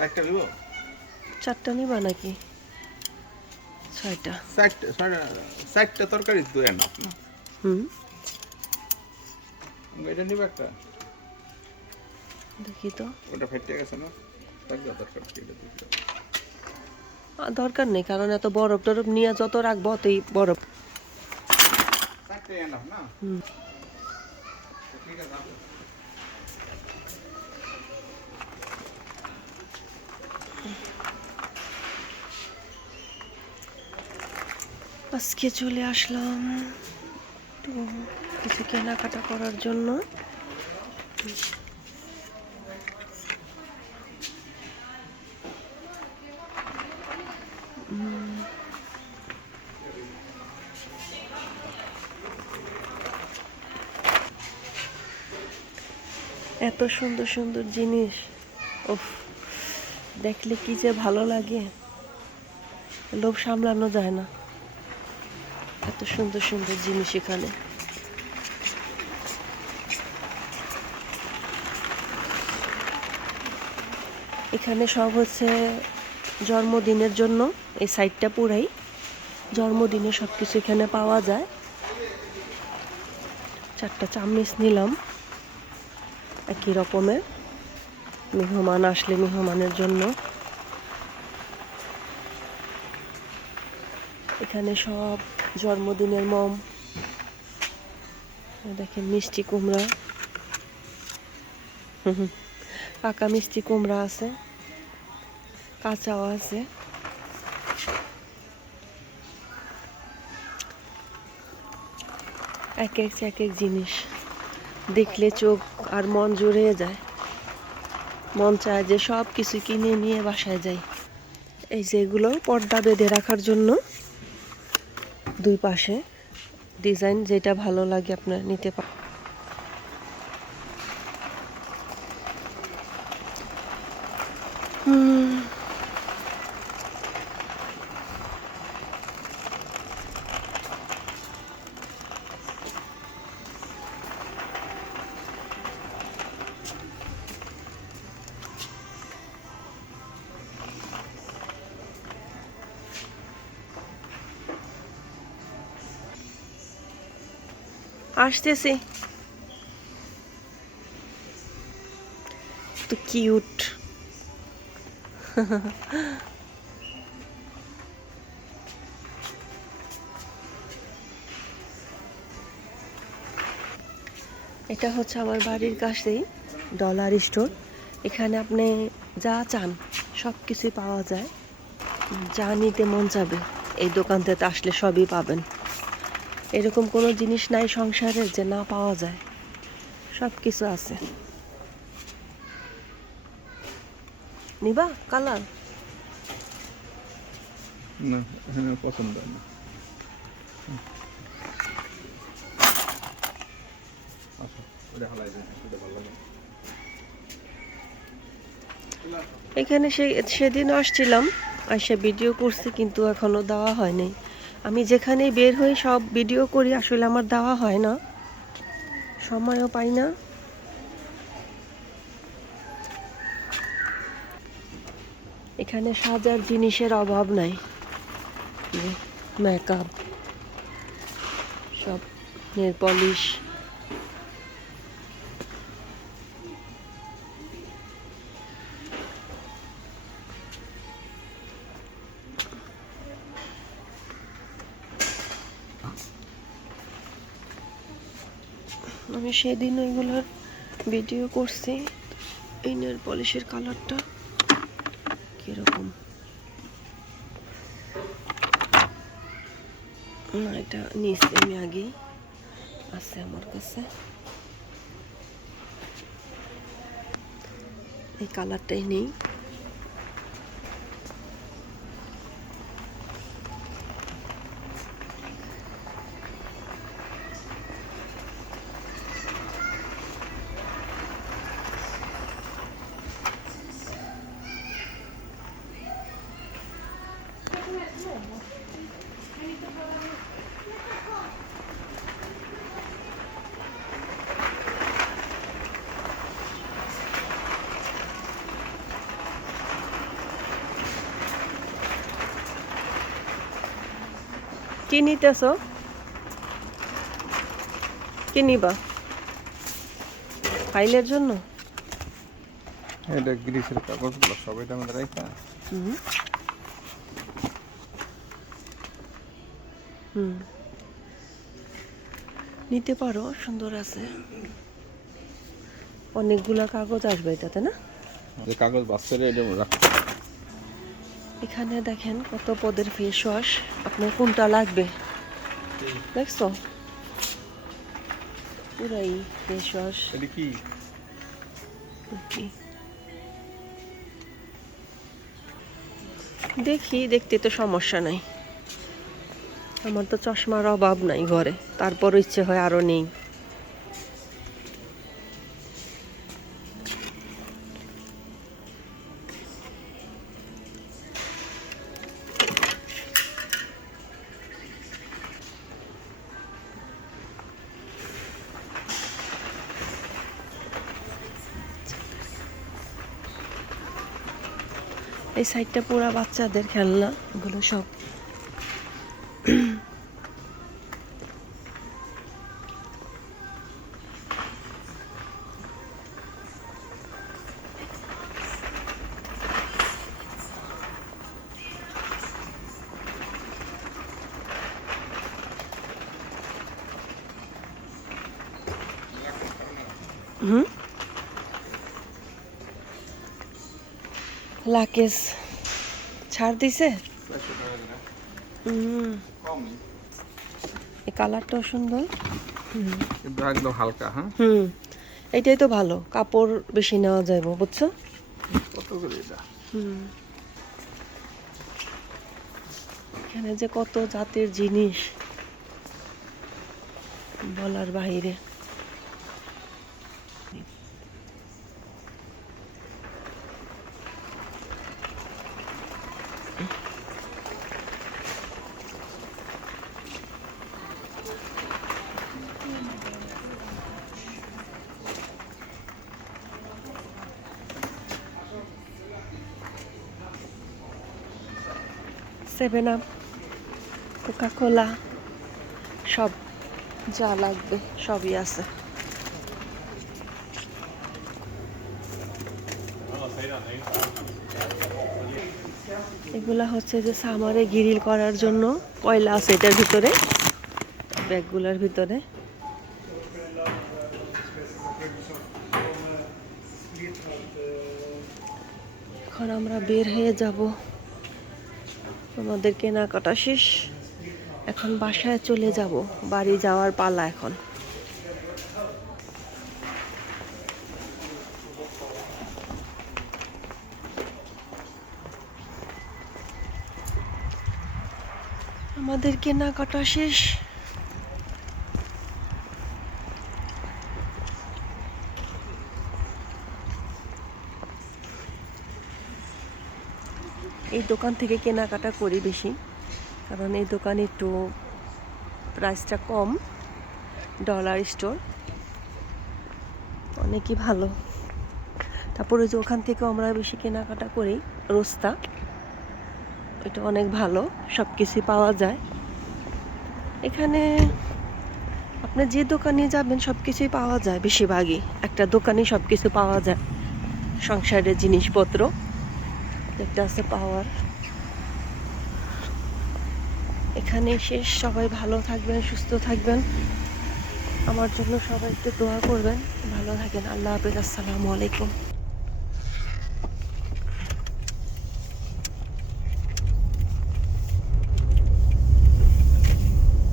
চারটা নিব? চারটা নিবা নাকি? ছয়টা। চারটা তরকারি তো এনাফ না? হুম, এটা নিব একটা। দেখি তো। ওটা ফেটে গেছে না? থাকবে তরকারি কেটে দিতে। দরকার নেই, কারণ এত বরফ টরফ নিয়ে যত রাখবো অতই বরফ। চারটে এনাফ না? হুম। ঠিক আছে আসো। আজকে চলে আসলাম তো কিছু কেনাকাটা করার জন্য। এত সুন্দর সুন্দর জিনিস, উফ, দেখলে কি যে ভালো লাগে, লোভ সামলানো যায় না। এত সুন্দর সুন্দর জিনিস এখানে। এখানে সব হচ্ছে জন্মদিনের জন্য, এই সাইডটা পুরাই জন্মদিনে সব কিছু এখানে পাওয়া যায়। 4টা চামচ নিলাম একই রকমের, মেহমান আসলে মেহমানের জন্য। এখানে সব জন্মদিনের মম, দেখেন মিষ্টি কুমড়া, পাকা মিষ্টি কুমড়া আছে, কাঁচাও আছে। এক এক জিনিস দেখলে চোখ আর মন জুড়িয়ে যায়, মন চায় যে সব কিছু কিনে নিয়ে বাসায় যাই। এই যে এগুলো পর্দা বেঁধে রাখার জন্য, দুই পাশে ডিজাইন যেটা ভালো লাগে আপনার নিতে পারেন। আসতেছি তো কিউট। এটা হচ্ছে আমার বাড়ির কাছেই ডলার স্টোর। এখানে আপনি যা চান সব কিছুই পাওয়া যায়, যা নিতে মন চাবে এই দোকানটাতে আসলে সবই পাবেন। এরকম কোনো জিনিস নাই সংসারের যে না পাওয়া যায়, সব কিছু আছে। নিবা কালার? না, এখানে পছন্দ হয় না। আসো, ওটা হালাই দেন, ওটা ভালো লাগে। এখানে সেদিন আসছিলাম, আসে ভিডিও করছি, কিন্তু এখনো দেওয়া হয়নি। আমি যেখানে বের হই সব ভিডিও করি, আসলে আমার দেওয়া হয় না, সময়ও পাই না। এখানে সাজার জিনিসের অভাব নাই, মেকআপ, সব নেল পলিশ। আমি সেদিন ওইগুলোর ভিডিও করছি। এই নেল পলিশের কালারটা কিরকম, না এটা নিয়েছি আমি আগেই, আছে আমার কাছে। এই কালারটাই নেই। কি নিতেছ? কি নিবা? ফাইলের জন্য? এটা গ্রিসের কাগজগুলো সব এটা আমাদের রাখা। হুম হুম, নিতে পারো, সুন্দর আছে। অনেকগুলা কাগজ আসবে এটাতে না? যে কাগজ বাচ্চারা এটা রাখ। এখানে দেখেন কত পদের ফেস ওয়াশ, আপনার কোনটা লাগবে দেখছো? পুরাই ফেস ওয়াশ। এটা কি? দেখি, দেখতে তো সমস্যা নাই, আমার তো চশমার অভাব নাই ঘরে, তারপর ইচ্ছে হয় আরো নেই। এই সাইডটা পুরা বাচ্চাদের খেলনা, এগুলো সব। হুম, লাকেশ ছাড় দিছে। হুম, এই কালারটাও সুন্দর। হুম কিন্তু একদম হালকা। হ্যাঁ, হুম, এইটাই তো ভালো, কাপড় বেশি নেওয়া যাবে, বুঝছো? কত করে এটা? হুম, এখানে যে কত জাতের জিনিস বলার বাইরে। সেভেন আপ, কোকা কোলা, সব যা লাগবে সবই আছে। এগুলা হচ্ছে যে সামারে গ্রিল করার জন্য কয়লা আছে এটার ভিতরে, ব্যাগগুলোর ভিতরে। এখন আমরা বের হয়ে যাব, আমাদের কেনাকাটা শেষ, এখন বাসায় চলে যাব, বাড়ি যাওয়ার পালা এখন। আমাদের কেনাকাটা শেষ। এই দোকান থেকে কেনাকাটা করি বেশি, কারণ এই দোকানে একটু প্রাইসটা কম। ডলার স্টোর অনেকই ভালো। তারপরে যে ওখান থেকে আমরা বেশি কেনাকাটা করি, রোস্তা, এটা অনেক ভালো, সব কিছুই পাওয়া যায় এখানে। আপনি যে দোকানে যাবেন সব কিছুই পাওয়া যায়, বেশিরভাগই একটা দোকানে সব কিছু পাওয়া যায়, সংসারের জিনিসপত্র একটা আছে পাওয়ার। এখানে শেষ, সবাই ভালো থাকবেন, সুস্থ থাকবেন, আমার জন্য সবাই একটু দোয়া করবেন, ভালো থাকেন। আল্লাহ হাফেজ, আসসালামু আলাইকুম।